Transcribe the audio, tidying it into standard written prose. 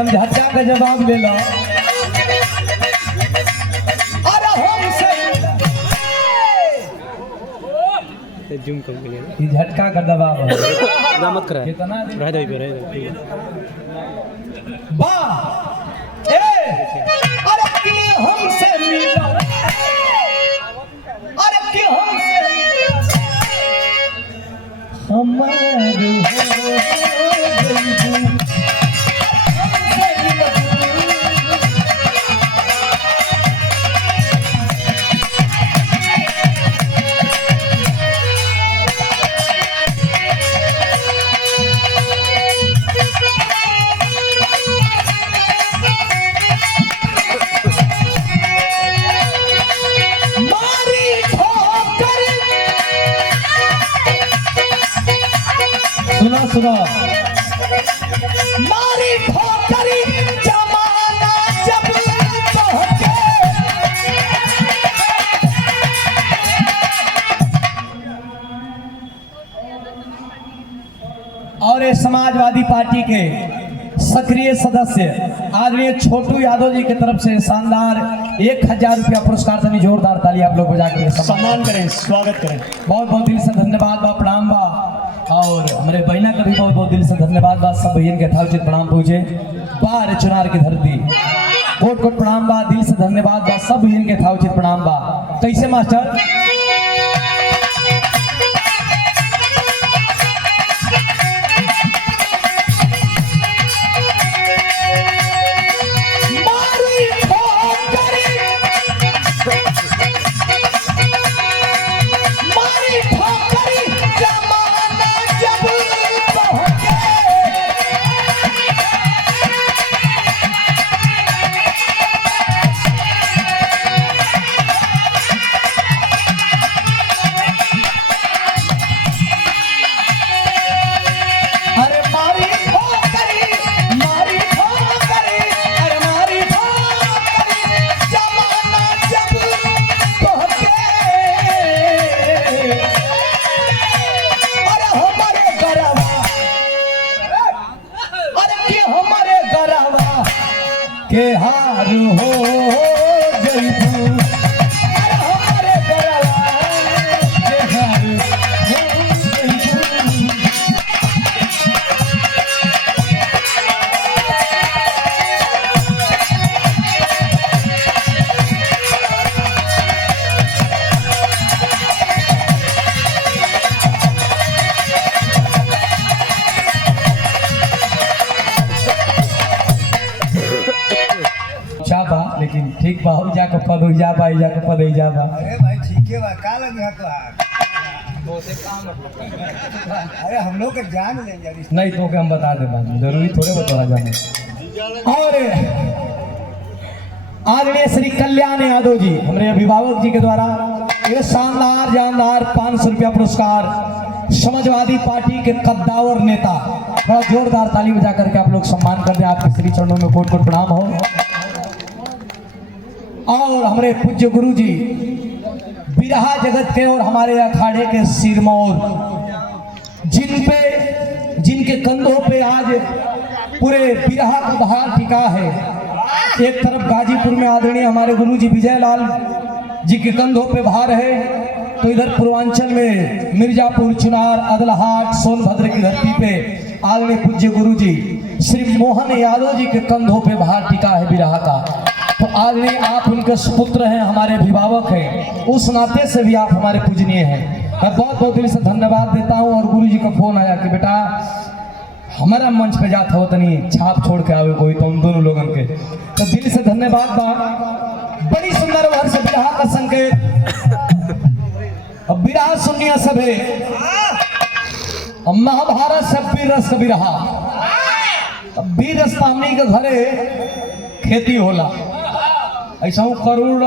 अपन झटका का जवाब ले लो। अरे हमसे जूम कर लिया ये झटका का दबाव है। मत करा कितना रह दो वाह ए अरे कि हमसे मिलो, अरे कि हमसे हमारे हो सुनो मारी ठोकरी जमाना जब पहुंचे, और ये समाजवादी पार्टी के सक्रिय सदस्य आदरणीय छोटू यादव जी की तरफ से शानदार 1000 रुपया पुरस्कार से जोरदार ताली आप लोग बजा के सम्मान करें, स्वागत करें। बहुत बहुत दिल से धन्यवाद बा, प्रणाम बा। और हमारे बहना का भी बहुत बहुत दिल से धन्यवाद बा। सब बहन के यथाउचित प्रणाम पहुँचे। बार चुनार की धरती कोट कोट प्रणाम बा, दिल से धन्यवाद बा। सब बहन के यथाउचित प्रणाम बा। कैसे मास्टर के हार हो जयबू, अरे हमारे गरवा के हार हो जयबू। बा लेकिन ठीक बा, हो जा के पद हो जा बा, जा के पद हो जा बा। अरे भाई ठीक है बा, का लगे है तो से काम अरे हम लोग के जान ले यार नहीं तो के हम बता दे बाद में, जरूरी थोड़े बता जाना। और आदरणीय श्री कल्याण यादव जी हमारे अभिभावक जी के द्वारा ये शानदार जानदार 500 रुपया पुरस्कार समाजवादी पार्टी के कद्दावर नेता, बड़ा जोरदार ताली बजा करके आप लोग सम्मान कर दे। आपके श्री चरणों में कोट कोट प्रणाम हो। और हमारे पूज्य गुरु जी बिरहा जगत के और हमारे अखाड़े के सिरमौर, जिनके कंधों पे आज पूरे बिरहा का भार टिका है। एक तरफ गाजीपुर में आदरणीय हमारे गुरु जी विजय लाल जी के कंधों पे भार है, तो इधर पूर्वांचल में मिर्जापुर, चुनार, अदलहाट, सोनभद्र की धरती पे आदरणीय पूज्य गुरु जी श्री मोहन यादव जी के कंधों पे भार टिका है बिरहा का। तो आदरणीय आप उनके सुपुत्र हैं, हमारे अभिभावक हैं, उस नाते से भी आप हमारे पूजनीय हैं। मैं बहुत बहुत दिल से धन्यवाद देता हूं। और गुरु जी का फोन आया कि बेटा हमारा मंच पे जाता हो तनी छाप छोड़ के आवे कोई, तो उन दोनों लोगों के तो दिल से धन्यवाद बा। बड़ी सुंदर वर्ष बिरहा का संकेत, अब बिरहा सुनिए सभे, महाभारत से वीर रस बिरहा, वीर रस हमनी के घरे खेती होला, ऐसा करोड़